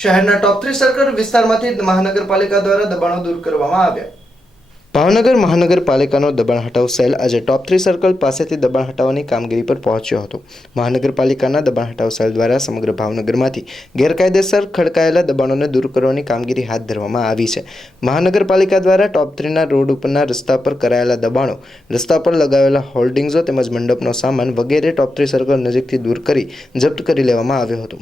શહેરના ટોપ 3 સર્કલ વિસ્તારમાંથી મહાનગરપાલિકા દ્વારા દબાણો દૂર કરવામાં આવ્યા। ભાવનગર મહાનગરપાલિકાનો દબાણ હટાવ સેલ આજે ટોપ 3 સર્કલ પાસેથી દબાણ હટાવવાની કામગીરી પર પહોંચ્યો હતો। મહાનગરપાલિકાના દબાણ હટાવ સેલ દ્વારા સમગ્ર ભાવનગરમાંથી ગેરકાયદેસર ખડકાયેલા દબાણોને દૂર કરવાની કામગીરી હાથ ધરવામાં આવી છે। મહાનગરપાલિકા દ્વારા ટોપ 3ના રોડ ઉપરના રસ્તા પર કરાયેલા દબાણો, રસ્તા પર લગાવેલા હોર્ડિંગ્સો તેમજ મંડપનો સામાન વગેરે ટોપ 3 સર્કલ નજીકથી દૂર કરી જપ્ત કરી લેવામાં આવ્યો હતો।